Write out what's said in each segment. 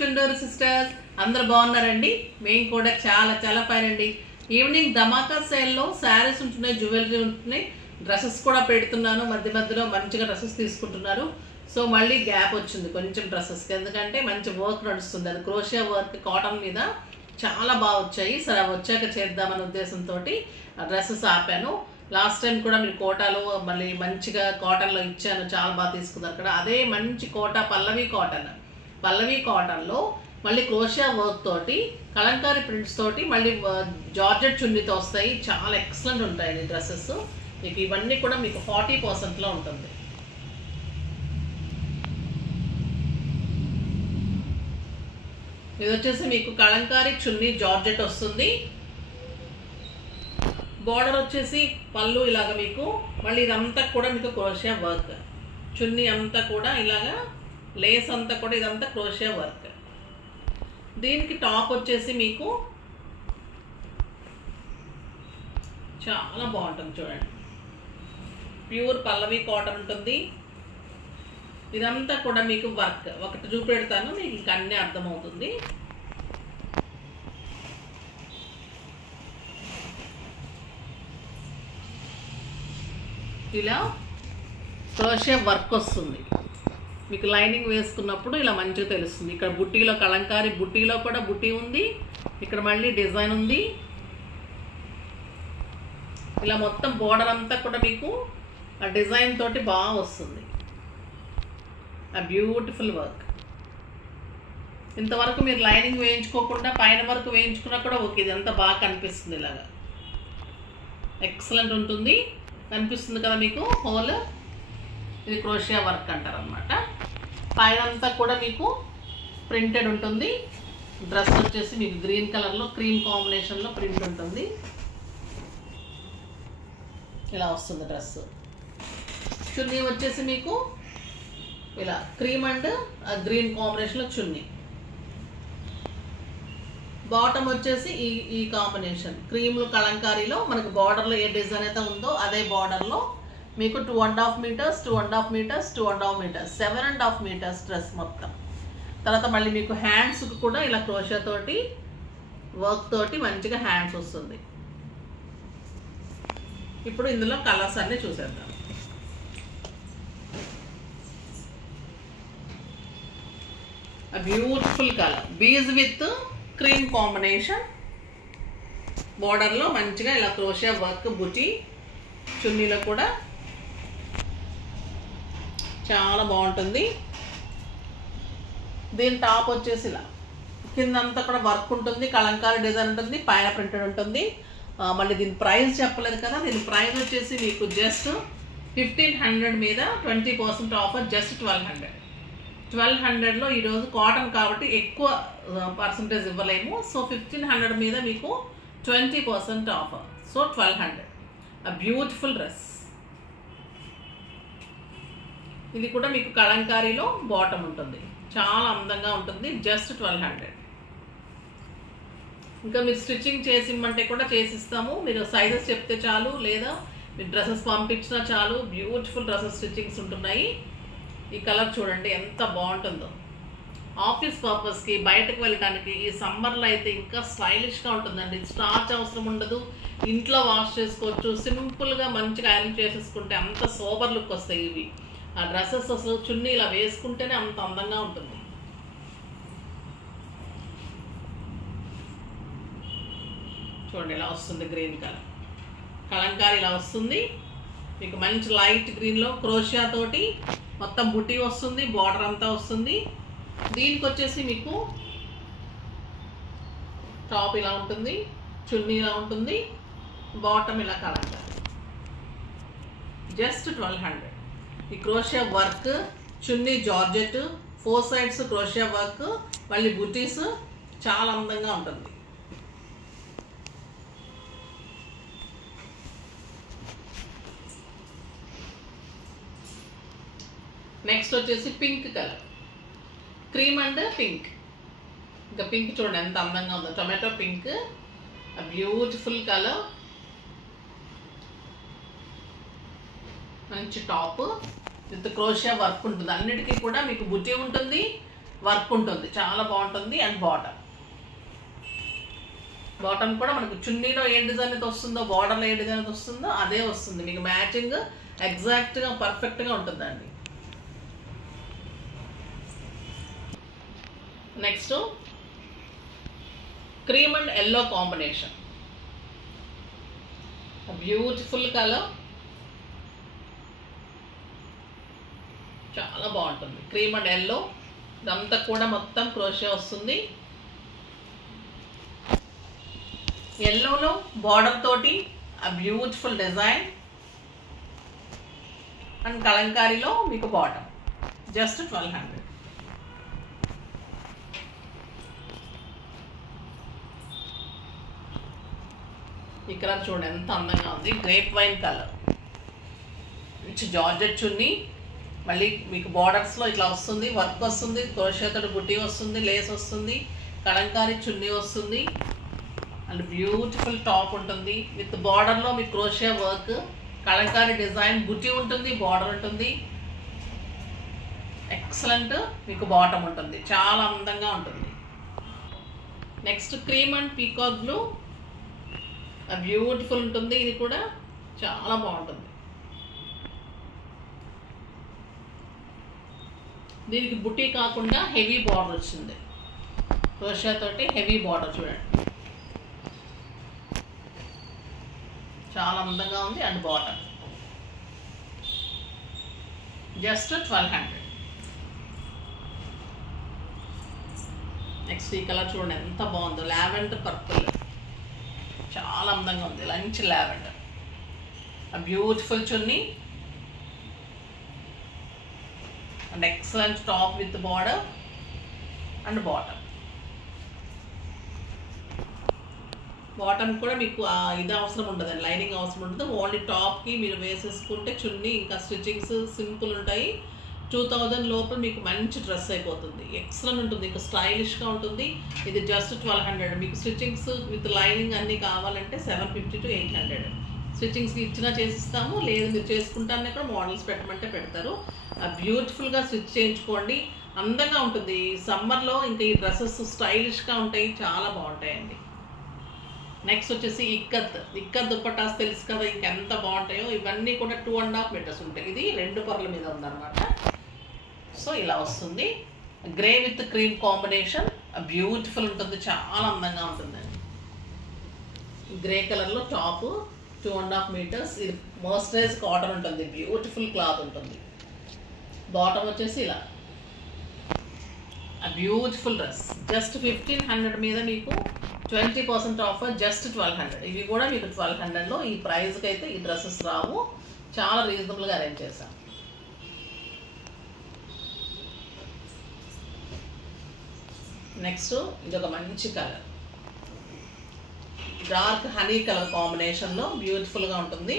Chunduru sisters అందరూ బాగున్నారండి. మేము కూడా చాలా చాలా ఫైన్ అండి. ఈవినింగ్ ధమాకా సేల్లో శారీస్ ఉంటున్నాయి, జ్యువెలరీ ఉంటున్నాయి, డ్రెస్సెస్ కూడా పెడుతున్నాను. మధ్య మధ్యలో మంచిగా డ్రెస్సెస్ తీసుకుంటున్నారు. సో మళ్ళీ గ్యాప్ వచ్చింది కొంచెం డ్రెస్సెస్కి, ఎందుకంటే మంచి వర్క్ నడుస్తుంది. అది క్రోషియా వర్క్ కాటన్ మీద చాలా బాగా వచ్చాయి. సరే వచ్చాక చేద్దామనే ఉద్దేశంతో ఆ డ్రెస్సెస్ ఆపాను. లాస్ట్ టైం కూడా మీరు కోటాలో మళ్ళీ మంచిగా కాటన్లో ఇచ్చాను, చాలా బాగా తీసుకున్నారు అక్కడ. అదే మంచి కోటా పల్లవి కాటన్లో మళ్ళీ క్రోషియా వర్క్ తోటి కలంకారీ ప్రింట్స్ తోటి మళ్ళీ జార్జెట్ చున్నీతో వస్తాయి. చాలా ఎక్సలెంట్ ఉంటాయి డ్రెస్సెస్. మీకు ఇవన్నీ కూడా మీకు 40%లో ఉంటుంది. ఇది వచ్చేసి మీకు కలంకారీ చున్నీ జార్జెట్ వస్తుంది. బార్డర్ వచ్చేసి పళ్ళు ఇలాగ మీకు, మళ్ళీ ఇదంతా కూడా మీకు క్రోషియా వర్క్. చున్నీ అంతా కూడా ఇలాగా లేస్ అంతా కూడా ఇదంతా క్రోషియా వర్క్. దీనికి టాప్ వచ్చేసి మీకు చాలా బాగుంటుంది చూడండి. ప్యూర్ పల్లవి కాటన్ ఉంటుంది. ఇదంతా కూడా మీకు వర్క్. ఒకటి చూపెడతాను, మీకు ఇంకా అన్నీ అర్థమవుతుంది. ఇలా క్రోషియా వర్క్ వస్తుంది. మీకు లైనింగ్ వేసుకున్నప్పుడు ఇలా మంచిగా తెలుస్తుంది. ఇక్కడ బుట్టీలో కలంకారీ బుట్టీలో కూడా బుట్టీ ఉంది. ఇక్కడ మళ్ళీ డిజైన్ ఉంది. ఇలా మొత్తం బోర్డర్ అంతా కూడా మీకు ఆ డిజైన్ తోటి బాగా వస్తుంది. ఆ బ్యూటిఫుల్ వర్క్. ఇంతవరకు మీరు లైనింగ్ వేయించుకోకుండా పైన వరకు వేయించుకున్నా కూడా ఓకే, ఇది అంతా బాగా కనిపిస్తుంది. ఇలాగా ఎక్సలెంట్ ఉంటుంది. కనిపిస్తుంది కదా మీకు హోల్. ఇది క్రోషియా వర్క్ అంటారు అనమాట. పైన అంతా కూడా మీకు ప్రింటెడ్ ఉంటుంది. డ్రెస్ వచ్చేసి మీకు గ్రీన్ కలర్లో క్రీమ్ కాంబినేషన్లో ప్రింట్ ఉంటుంది. ఇలా వస్తుంది డ్రెస్. చున్నీ వచ్చేసి మీకు ఇలా క్రీమ్ అండ్ గ్రీన్ కాంబినేషన్లో చున్నీ. బాటమ్ వచ్చేసి ఈ కాంబినేషన్ క్రీమ్లు కలంకారీలో మనకు బార్డర్లో ఏ డిజైన్ అయితే ఉందో అదే బార్డర్లో మీకు 2.5 metres 2.5 metres 2.5 metres 7.5 metres dress మొత్తం. తర్వాత మళ్ళీ మీకు హ్యాండ్స్కి కూడా ఇలా క్రోషియా తోటి వర్క్ తోటి మంచిగా హ్యాండ్స్ వస్తుంది. ఇప్పుడు ఇందులో కలర్స్ అన్నీ చూసేద్దాం. Beautiful colour beige with cream combination. బోర్డర్లో మంచిగా ఇలా క్రోషియా వర్క్ బుటీ. చున్నీలో కూడా చాలా బాగుంటుంది. దీని టాప్ వచ్చేసి ఇలా కిందంతా కూడా వర్క్ ఉంటుంది, కలంకారీ డిజైన్ ఉంటుంది, పైన ప్రింటెడ్ ఉంటుంది. మళ్ళీ దీని ప్రైస్ చెప్పలేదు కదా. దీని ప్రైస్ వచ్చేసి మీకు జస్ట్ 1500 మీద 20% ఆఫర్, జస్ట్ 1200లో ఈరోజు కాటన్ కాబట్టి ఎక్కువ పర్సంటేజ్ ఇవ్వలేము. సో 1500 మీద మీకు 20% ఆఫర్. సో 1200. ఆ బ్యూటిఫుల్ డ్రెస్. ఇది కూడా మీకు కలంకారీలో బాటమ్ ఉంటుంది, చాలా అందంగా ఉంటుంది. జస్ట్ 1200. ఇంకా మీరు స్టిచ్చింగ్ చేసిమ్మంటే కూడా చేసిస్తాము. మీరు సైజెస్ చెప్తే చాలు, లేదా మీరు డ్రెస్సెస్ పంపించినా చాలు. బ్యూటిఫుల్ డ్రెస్సెస్ స్టిచ్చింగ్స్ ఉంటున్నాయి. ఈ కలర్ చూడండి ఎంత బాగుంటుందో. ఆఫీస్ పర్పస్కి బయటకు వెళ్ళడానికి ఈ సమ్మర్లో అయితే ఇంకా స్టైలిష్గా ఉంటుందండి. స్టార్చ్ అవసరం ఉండదు, ఇంట్లో వాష్ చేసుకోవచ్చు. సింపుల్గా మంచిగా ఐరన్ చేసేసుకుంటే అంత సోబర్ లుక్ వస్తాయి ఇవి. ఆ డ్రెస్సెస్ అసలు చున్నీ ఇలా వేసుకుంటేనే అంత అందంగా ఉంటుంది. చూడండి ఇలా వస్తుంది గ్రీన్ కలర్. కలంకారీ ఇలా వస్తుంది మీకు. మంచి లైట్ గ్రీన్లో క్రోషియా తోటి మొత్తం బుటీ వస్తుంది, బార్డర్ అంతా వస్తుంది. దీనికి వచ్చేసి మీకు టాప్ ఇలా ఉంటుంది, చున్నీ ఇలా ఉంటుంది, బాటమ్ ఇలా కలంకారీ. జస్ట్ 1200. ఈ క్రోషియా వర్క్, చున్నీ జార్జెట్, 4 సైడ్స్ క్రోషియా వర్క్, మళ్ళీ బుటీస్, చాలా అందంగా ఉంటుంది. నెక్స్ట్ వచ్చేసి pink colour, cream and pink. ఇంకా పింక్ చూడండి ఎంత అందంగా ఉందో, టొమాటో పింక్. Beautiful colour. మంచి టాప్ విత్ క్రోషియా వర్క్ ఉంటుంది. అన్నిటికీ కూడా మీకు బుటీ ఉంటుంది, వర్క్ ఉంటుంది, చాలా బాగుంటుంది. అండ్ బాటమ్ కూడా మనకు చున్నీలో ఏ డిజైన్ అయితే వస్తుందో, బార్డర్లో ఏ డిజైన్ అయితే వస్తుందో అదే వస్తుంది. మీకు మ్యాచింగ్ ఎగ్జాక్ట్గా పర్ఫెక్ట్గా ఉంటుందండి. Next cream and yellow combination, beautiful colour, చాలా బాగుంటుంది. క్రీమ్ అండ్ ఎల్లో, ఇదంతా కూడా మొత్తం క్రోషియా వస్తుంది. ఎల్లోలో బార్డర్ తోటి ఆ బ్యూటిఫుల్ డిజైన్ అండ్ కలంకారీలో మీకు బాటమ్ జస్ట్ 1200. ఈ కలర్ చూడండి ఎంత అందంగా ఉంది, గ్రేప్ వైన్ కలర్, మంచి జార్జెట్ చున్నీ, మళ్ళీ మీకు బార్డర్స్లో ఇట్లా వస్తుంది, వర్క్ వస్తుంది, క్రోషియాతో బుట్టి వస్తుంది, లేస్ వస్తుంది, కలంకారీ చున్నీ వస్తుంది అండ్ బ్యూటిఫుల్ టాప్ ఉంటుంది. విత్ బార్డర్లో మీకు క్రోషియా వర్క్, కలంకారీ డిజైన్, బుట్టి ఉంటుంది, బార్డర్ ఉంటుంది, ఎక్సలెంట్ మీకు బాటమ్ ఉంటుంది, చాలా అందంగా ఉంటుంది. Next cream and peacock blue, beautiful ఉంటుంది, ఇది కూడా చాలా బాగుంటుంది. దీనికి బుట్టి కాకుండా హెవీ బార్డర్ వచ్చింది, క్రోషియా తోటి హెవీ బార్డర్ చూడండి, చాలా అందంగా ఉంది. And bottom just 1200. నెక్స్ట్ ఈ కలర్ చూడండి ఎంత బాగుందో, లావెండర్ పర్పుల్, చాలా అందంగా ఉంది, మంచి lavender, beautiful chunni and excellent top with border and bottom కూడా మీకు ఇది అవసరం ఉండదండి, లైనింగ్ అవసరం ఉండదు. ఓన్లీ టాప్కి మీరు వేసేసుకుంటే చున్నీ ఇంకా స్టిచ్చింగ్స్ సింపుల్ ఉంటాయి. 2000 లోపల మీకు మంచి డ్రెస్ అయిపోతుంది, ఎక్సలెంట్ ఉంటుంది, ఇంకా స్టైలిష్గా ఉంటుంది. ఇది జస్ట్ 1200. మీకు స్టిచ్చింగ్స్ విత్ లైనింగ్ అన్నీ కావాలంటే 750 to 800. స్టిచ్చింగ్స్కి ఇచ్చినా చేసిస్తాము, లేదు మీరు చేసుకుంటానే కూడా మోడల్స్ పెట్టమంటే పెడతారు. బ్యూటిఫుల్గా స్టిచ్ చేయించుకోండి, అందంగా ఉంటుంది. సమ్మర్లో ఇంకా ఈ డ్రెస్సెస్ స్టైలిష్గా ఉంటాయి, చాలా బాగుంటాయండి. నెక్స్ట్ వచ్చేసి ఇక్కత్ దుప్పటాస్ తెలుసు కదా ఇంకెంత బాగుంటాయో. ఇవన్నీ కూడా 2.5 మీటర్స్ ఉంటాయి. ఇది 2 పొరల మీద ఉందన్నమాట. సో ఇలా వస్తుంది, grey with cream combination, beautiful ఉంటుంది, చాలా అందంగా ఉంటుందండి. గ్రే కలర్లో టాప్ 2.5 మీటర్స్, ఇది మర్సరైజ్ కాటన్ ఉంటుంది, బ్యూటిఫుల్ క్లాత్ ఉంటుంది. బాటమ్ వచ్చేసి ఇలా బ్యూటిఫుల్ డ్రెస్, జస్ట్ 1500 మీద మీకు 20% ఆఫర్, జస్ట్ 1200. ఇవి కూడా మీకు 1200లో ఈ ప్రైస్కి అయితే ఈ డ్రెస్సెస్ రావు, చాలా రీజనబుల్గా అరేంజ్ చేశాం. నెక్స్ట్ ఇది ఒక మంచి కలర్, డార్క్ హనీ కలర్ కాంబినేషన్లో బ్యూటిఫుల్గా ఉంటుంది.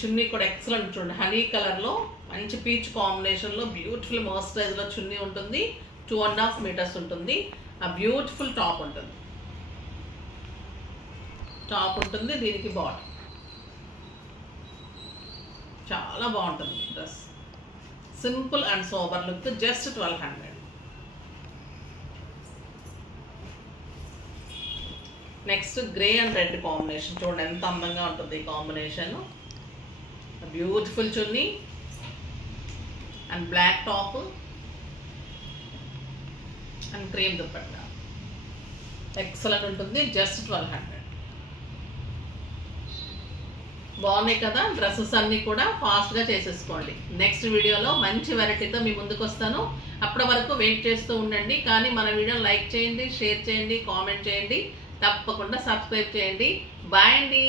చున్నీ కూడా ఎక్సలెంట్ చూడండి, హనీ కలర్లో మంచి పీచ్ కాంబినేషన్లో బ్యూటిఫుల్ మోయిశ్చరైజ్లో చున్నీ ఉంటుంది, 2.5 మీటర్స్ ఉంటుంది. ఆ బ్యూటిఫుల్ టాప్ ఉంటుంది, దీనికి బాటమ్, చాలా బాగుంటుంది dress, simple and sober look, just 1200. Next grey and red combination చూడండి ఎంత అందంగా ఉంటుంది ఈ combination. Beautiful chunni and black top and cream dupatta, excellent ఉంటుంది, జస్ట్ 1200. బాగున్నాయి కదా డ్రెస్సెస్ అన్నీ కూడా, ఫాస్ట్గా చేసేసుకోండి. నెక్స్ట్ వీడియోలో మంచి వెరైటీతో మీ ముందుకు వస్తాను, అప్పటి వరకు వెయిట్ చేస్తూ ఉండండి. కానీ మన వీడియోని లైక్ చేయండి, షేర్ చేయండి, కామెంట్ చేయండి, తప్పకుండా సబ్స్క్రైబ్ చేయండి. బాయ్ అండి.